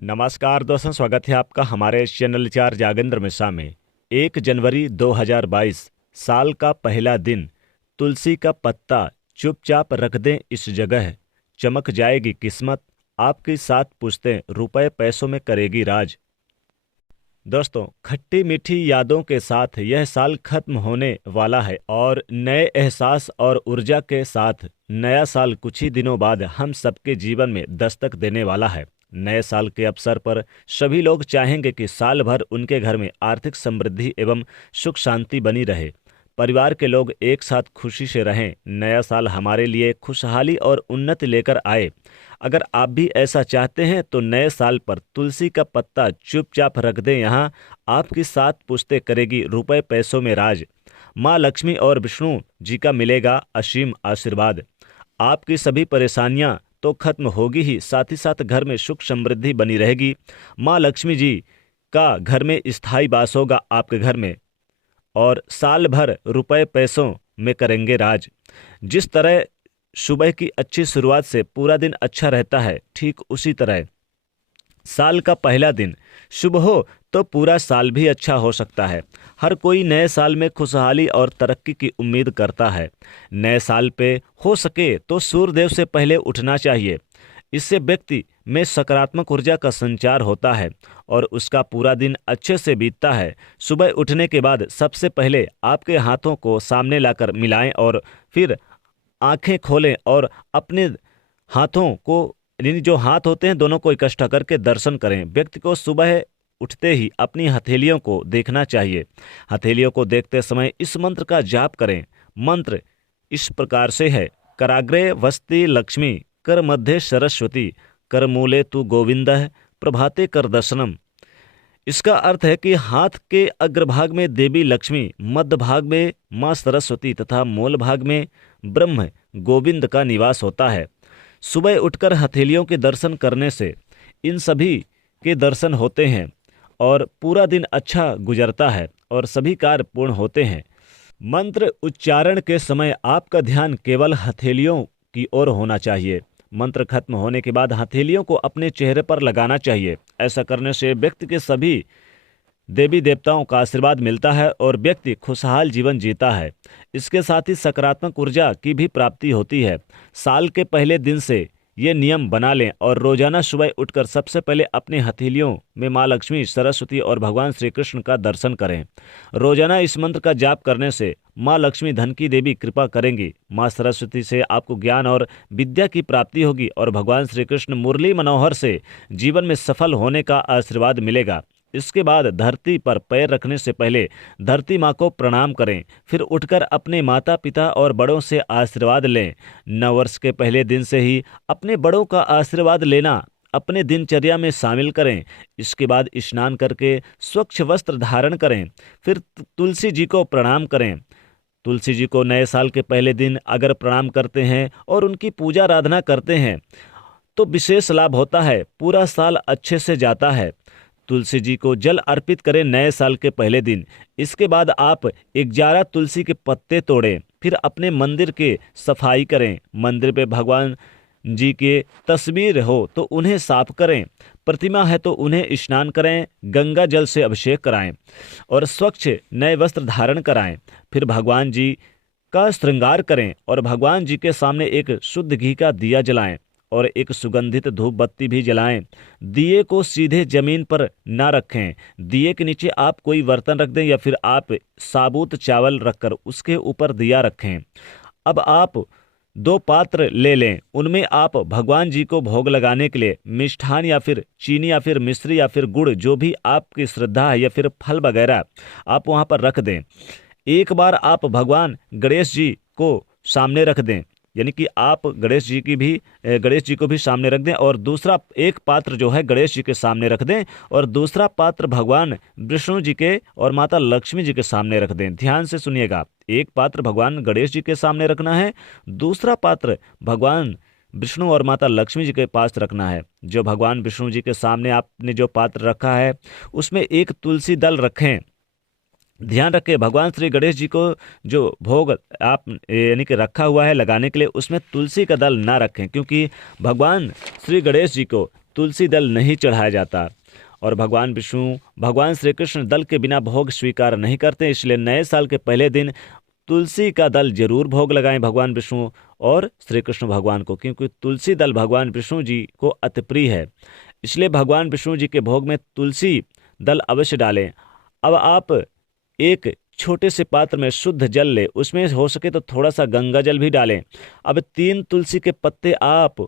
नमस्कार दोस्तों, स्वागत है आपका हमारे चैनल चार जागेंद्र मिश्रा में। 1 जनवरी 2022 साल का पहला दिन। तुलसी का पत्ता चुपचाप रख दें इस जगह, चमक जाएगी किस्मत, आपकी 7 पुश्तें रुपए पैसों में करेगी राज। दोस्तों, खट्टी मीठी यादों के साथ यह साल खत्म होने वाला है और नए एहसास और ऊर्जा के साथ नया साल कुछ ही दिनों बाद हम सबके जीवन में दस्तक देने वाला है। नए साल के अवसर पर सभी लोग चाहेंगे कि साल भर उनके घर में आर्थिक समृद्धि एवं सुख शांति बनी रहे, परिवार के लोग एक साथ खुशी से रहें। नया साल हमारे लिए खुशहाली और उन्नति लेकर आए। अगर आप भी ऐसा चाहते हैं तो नए साल पर तुलसी का पत्ता चुपचाप रख दें, यहाँ आपकी 7 पुश्तें करेगी रुपए पैसों में राज। माँ लक्ष्मी और विष्णु जी का मिलेगा असीम आशीर्वाद। आपकी सभी परेशानियां तो खत्म होगी ही, साथ ही साथ घर में सुख समृद्धि बनी रहेगी। माँ लक्ष्मी जी का घर में स्थायी वास होगा आपके घर में, और साल भर रुपए पैसों में करेंगे राज। जिस तरह सुबह की अच्छी शुरुआत से पूरा दिन अच्छा रहता है, ठीक उसी तरह साल का पहला दिन शुभ हो तो पूरा साल भी अच्छा हो सकता है। हर कोई नए साल में खुशहाली और तरक्की की उम्मीद करता है। नए साल पे हो सके तो सूर्यदेव से पहले उठना चाहिए। इससे व्यक्ति में सकारात्मक ऊर्जा का संचार होता है और उसका पूरा दिन अच्छे से बीतता है। सुबह उठने के बाद सबसे पहले आपके हाथों को सामने लाकर मिलाएं और फिर आंखें खोलें और अपने हाथों को, यानी जो हाथ होते हैं दोनों को इकट्ठा करके दर्शन करें। व्यक्ति को सुबह उठते ही अपनी हथेलियों को देखना चाहिए। हथेलियों को देखते समय इस मंत्र का जाप करें। मंत्र इस प्रकार से है: कराग्रे वसति लक्ष्मी, कर मध्य सरस्वती, कर मूले तु गोविंदः, प्रभाते कर दर्शनम। इसका अर्थ है कि हाथ के अग्रभाग में देवी लक्ष्मी, मध्य भाग में माँ सरस्वती तथा मूल भाग में ब्रह्म गोविंद का निवास होता है। सुबह उठकर हथेलियों के दर्शन करने से इन सभी के दर्शन होते हैं और पूरा दिन अच्छा गुजरता है और सभी कार्य पूर्ण होते हैं। मंत्र उच्चारण के समय आपका ध्यान केवल हथेलियों की ओर होना चाहिए। मंत्र खत्म होने के बाद हथेलियों को अपने चेहरे पर लगाना चाहिए। ऐसा करने से व्यक्ति के सभी देवी देवताओं का आशीर्वाद मिलता है और व्यक्ति खुशहाल जीवन जीता है। इसके साथ ही सकारात्मक ऊर्जा की भी प्राप्ति होती है। साल के पहले दिन से ये नियम बना लें और रोजाना सुबह उठकर सबसे पहले अपने हथेलियों में माँ लक्ष्मी, सरस्वती और भगवान श्री कृष्ण का दर्शन करें। रोजाना इस मंत्र का जाप करने से माँ लक्ष्मी धन की देवी कृपा करेंगी। माँ सरस्वती से आपको ज्ञान और विद्या की प्राप्ति होगी और भगवान श्री कृष्ण मुरली मनोहर से जीवन में सफल होने का आशीर्वाद मिलेगा। इसके बाद धरती पर पैर रखने से पहले धरती माँ को प्रणाम करें। फिर उठकर अपने माता पिता और बड़ों से आशीर्वाद लें। नववर्ष के पहले दिन से ही अपने बड़ों का आशीर्वाद लेना अपने दिनचर्या में शामिल करें। इसके बाद स्नान करके स्वच्छ वस्त्र धारण करें। फिर तुलसी जी को प्रणाम करें। तुलसी जी को नए साल के पहले दिन अगर प्रणाम करते हैं और उनकी पूजा आराधना करते हैं तो विशेष लाभ होता है, पूरा साल अच्छे से जाता है। तुलसी जी को जल अर्पित करें नए साल के पहले दिन। इसके बाद आप 11 तुलसी के पत्ते तोड़ें। फिर अपने मंदिर के सफाई करें। मंदिर पे भगवान जी के तस्वीर हो तो उन्हें साफ करें। प्रतिमा है तो उन्हें स्नान करें, गंगा जल से अभिषेक कराएं और स्वच्छ नए वस्त्र धारण कराएं। फिर भगवान जी का श्रृंगार करें और भगवान जी के सामने एक शुद्ध घी का दिया जलाएं और एक सुगंधित धूप बत्ती भी जलाएं। दिए को सीधे जमीन पर ना रखें। दिए के नीचे आप कोई बर्तन रख दें या फिर आप साबुत चावल रखकर उसके ऊपर दिया रखें। अब आप 2 पात्र ले लें। उनमें आप भगवान जी को भोग लगाने के लिए मिष्ठान या फिर चीनी या फिर मिश्री या फिर गुड़, जो भी आपकी श्रद्धा है, या फिर फल वगैरह आप वहाँ पर रख दें। एक बार आप भगवान गणेश जी को सामने रख दें, यानी कि आप गणेश जी को भी सामने रख दें और दूसरा एक पात्र जो है गणेश जी के सामने रख दें और दूसरा पात्र भगवान विष्णु जी के और माता लक्ष्मी जी के सामने रख दें। ध्यान से सुनिएगा, एक पात्र भगवान गणेश जी के सामने रखना है, दूसरा पात्र भगवान विष्णु और माता लक्ष्मी जी के पास रखना है। जो भगवान विष्णु जी के सामने आपने जो पात्र रखा है उसमें एक तुलसी दल रखें। ध्यान रखें, भगवान श्री गणेश जी को जो भोग आप यानी कि रखा हुआ है लगाने के लिए, उसमें तुलसी का दल ना रखें, क्योंकि भगवान श्री गणेश जी को तुलसी दल नहीं चढ़ाया जाता। और भगवान विष्णु भगवान श्री कृष्ण दल के बिना भोग स्वीकार नहीं करते, इसलिए नए साल के पहले दिन तुलसी का दल जरूर भोग लगाएं भगवान विष्णु और श्री कृष्ण भगवान को, क्योंकि तुलसी दल भगवान विष्णु जी को अति प्रिय है। इसलिए भगवान विष्णु जी के भोग में तुलसी दल अवश्य डालें। अब आप एक छोटे से पात्र में शुद्ध जल ले, उसमें हो सके तो थोड़ा सा गंगा जल भी डालें। अब 3 तुलसी के पत्ते आप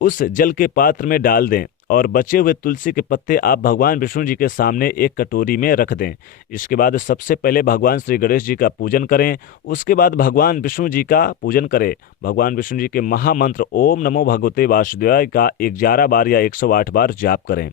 उस जल के पात्र में डाल दें और बचे हुए तुलसी के पत्ते आप भगवान विष्णु जी के सामने एक कटोरी में रख दें। इसके बाद सबसे पहले भगवान श्री गणेश जी का पूजन करें, उसके बाद भगवान विष्णु जी का पूजन करें। भगवान विष्णु जी के महामंत्र ओम नमो भगवते वासुदेवाय का 11 बार या 108 बार जाप करें।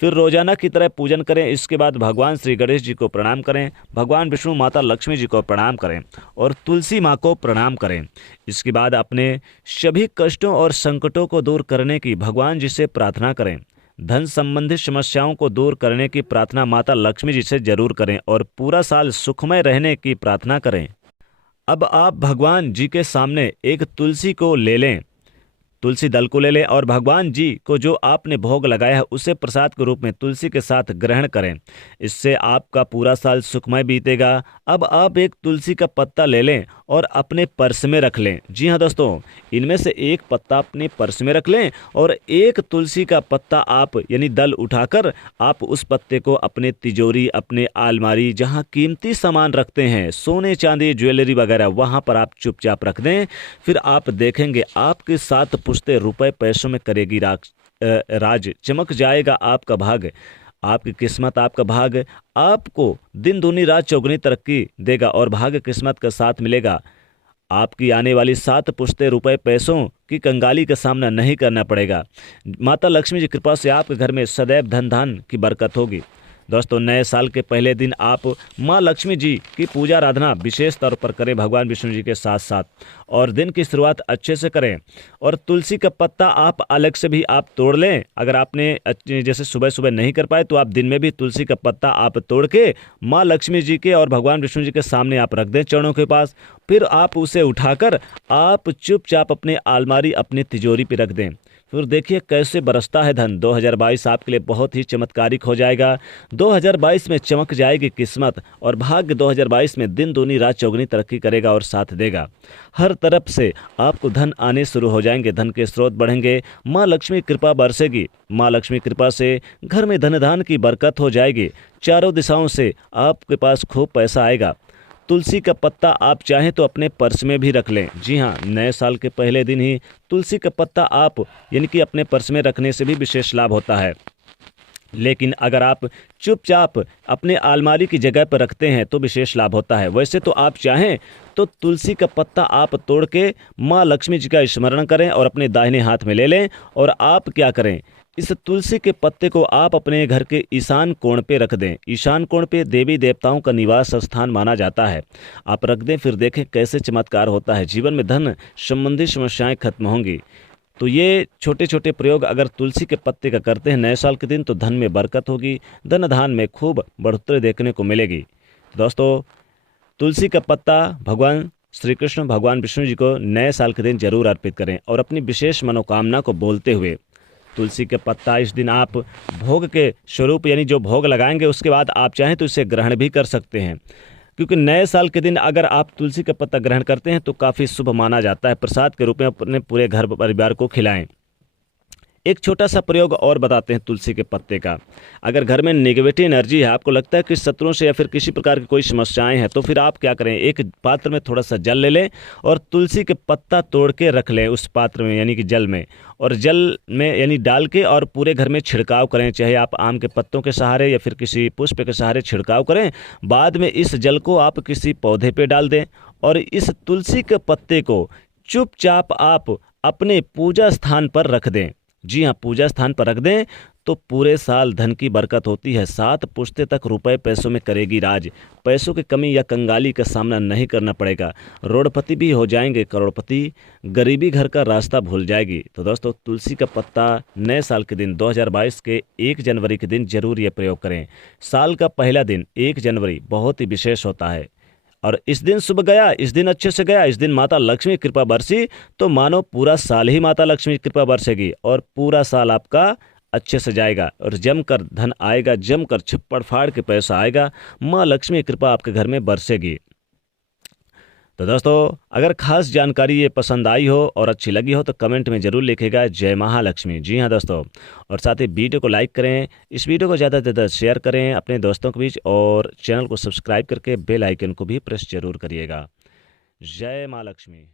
फिर रोजाना की तरह पूजन करें। इसके बाद भगवान श्री गणेश जी को प्रणाम करें, भगवान विष्णु माता लक्ष्मी जी को प्रणाम करें और तुलसी माँ को प्रणाम करें। इसके बाद अपने सभी कष्टों और संकटों को दूर करने की भगवान जी से प्रार्थना करें। धन संबंधित समस्याओं को दूर करने की प्रार्थना माता लक्ष्मी जी से जरूर करें और पूरा साल सुखमय रहने की प्रार्थना करें। अब आप भगवान जी के सामने एक तुलसी को ले लें, तुलसी दल को ले लें और भगवान जी को जो आपने भोग लगाया है उसे प्रसाद के रूप में तुलसी के साथ ग्रहण करें। इससे आपका पूरा साल सुखमय बीतेगा। अब आप एक तुलसी का पत्ता ले लें और अपने पर्स में रख लें। जी हाँ दोस्तों, इनमें से एक पत्ता अपने पर्स में रख लें और एक तुलसी का पत्ता आप यानी दल उठाकर आप उस पत्ते को अपने तिजोरी, अपने अलमारी, जहाँ कीमती सामान रखते हैं, सोने चांदी ज्वेलरी वगैरह, वहाँ पर आप चुपचाप रख दें। फिर आप देखेंगे आपके 7 पुश्ते रुपए पैसों में करेगी राज। चमक जाएगा आपका भाग, आपकी किस्मत, आपका भाग आपको दिन दूनी रात चौगुनी तरक्की देगा और भाग्य किस्मत का साथ मिलेगा। आपकी आने वाली 7 पुश्ते रुपए पैसों की कंगाली का सामना नहीं करना पड़ेगा। माता लक्ष्मी जी कृपा से आपके घर में सदैव धन धान की बरकत होगी। दोस्तों, नए साल के पहले दिन आप माँ लक्ष्मी जी की पूजा आराधना विशेष तौर पर करें भगवान विष्णु जी के साथ साथ, और दिन की शुरुआत अच्छे से करें। और तुलसी का पत्ता आप अलग से भी आप तोड़ लें। अगर आपने जैसे सुबह सुबह नहीं कर पाए तो आप दिन में भी तुलसी का पत्ता आप तोड़ के माँ लक्ष्मी जी के और भगवान विष्णु जी के सामने आप रख दें चरणों के पास। फिर आप उसे उठाकर आप चुपचाप अपने अलमारी, अपनी तिजोरी पर रख दें। फिर देखिए कैसे बरसता है धन। 2022 आपके लिए बहुत ही चमत्कारिक हो जाएगा। 2022 में चमक जाएगी किस्मत और भाग्य 2022 में दिन दूनी रात चौगुनी तरक्की करेगा और साथ देगा। हर तरफ से आपको धन आने शुरू हो जाएंगे, धन के स्रोत बढ़ेंगे, माँ लक्ष्मी कृपा बरसेगी। माँ लक्ष्मी कृपा से घर में धन धान की बरकत हो जाएगी। चारों दिशाओं से आपके पास खूब पैसा आएगा। तुलसी का पत्ता आप चाहें तो अपने पर्स में भी रख लें। जी हाँ, नए साल के पहले दिन ही तुलसी का पत्ता आप यानी कि अपने पर्स में रखने से भी विशेष लाभ होता है। लेकिन अगर आप चुपचाप अपने अलमारी की जगह पर रखते हैं तो विशेष लाभ होता है। वैसे तो आप चाहें तो तुलसी का पत्ता आप तोड़ के माँ लक्ष्मी जी का स्मरण करें और अपने दाहिने हाथ में ले लें और आप क्या करें, इस तुलसी के पत्ते को आप अपने घर के ईशान कोण पे रख दें। ईशान कोण पे देवी देवताओं का निवास स्थान माना जाता है। आप रख दें, फिर देखें कैसे चमत्कार होता है। जीवन में धन संबंधी समस्याएं खत्म होंगी। तो ये छोटे छोटे प्रयोग अगर तुलसी के पत्ते का करते हैं नए साल के दिन तो धन में बरकत होगी, धन धान में खूब बढ़ोतरी देखने को मिलेगी। दोस्तों, तुलसी का पत्ता भगवान श्री कृष्ण, भगवान विष्णु जी को नए साल के दिन जरूर अर्पित करें और अपनी विशेष मनोकामना को बोलते हुए तुलसी के पत्ता इस दिन आप भोग के स्वरूप यानी जो भोग लगाएंगे उसके बाद आप चाहें तो इसे ग्रहण भी कर सकते हैं, क्योंकि नए साल के दिन अगर आप तुलसी का पत्ता ग्रहण करते हैं तो काफ़ी शुभ माना जाता है। प्रसाद के रूप में अपने पूरे घर परिवार को खिलाएं। एक छोटा सा प्रयोग और बताते हैं तुलसी के पत्ते का। अगर घर में नेगेटिव एनर्जी है, आपको लगता है कि शत्रुओं से या फिर किसी प्रकार की कोई समस्याएं हैं, तो फिर आप क्या करें, एक पात्र में थोड़ा सा जल ले लें और तुलसी के पत्ता तोड़ के रख लें उस पात्र में यानी कि जल में, और जल में यानी डाल के और पूरे घर में छिड़काव करें। चाहे आप आम के पत्तों के सहारे या फिर किसी पुष्प के सहारे छिड़काव करें। बाद में इस जल को आप किसी पौधे पे डाल दें और इस तुलसी के पत्ते को चुपचाप आप अपने पूजा स्थान पर रख दें। जी हाँ, पूजा स्थान पर रख दें तो पूरे साल धन की बरकत होती है। 7 पुश्ते तक रुपए पैसों में करेगी राज। पैसों की कमी या कंगाली का सामना नहीं करना पड़ेगा। रोडपति भी हो जाएंगे करोड़पति, गरीबी घर का रास्ता भूल जाएगी। तो दोस्तों, तुलसी का पत्ता नए साल के दिन 2022 के 1 जनवरी के दिन जरूर ये प्रयोग करें। साल का पहला दिन 1 जनवरी बहुत ही विशेष होता है और इस दिन शुभ गया, इस दिन अच्छे से गया, इस दिन माता लक्ष्मी कृपा बरसी तो मानो पूरा साल ही माता लक्ष्मी कृपा बरसेगी और पूरा साल आपका अच्छे से जाएगा और जमकर धन आएगा, जमकर छप्पड़ फाड़ के पैसा आएगा। माँ लक्ष्मी की कृपा आपके घर में बरसेगी। तो दोस्तों, अगर खास जानकारी ये पसंद आई हो और अच्छी लगी हो तो कमेंट में ज़रूर लिखेगा जय महालक्ष्मी। जी हाँ दोस्तों, और साथ ही वीडियो को लाइक करें, इस वीडियो को ज़्यादा से ज़्यादा शेयर करें अपने दोस्तों के बीच, और चैनल को सब्सक्राइब करके बेल आइकन को भी प्रेस जरूर करिएगा। जय माँ लक्ष्मी।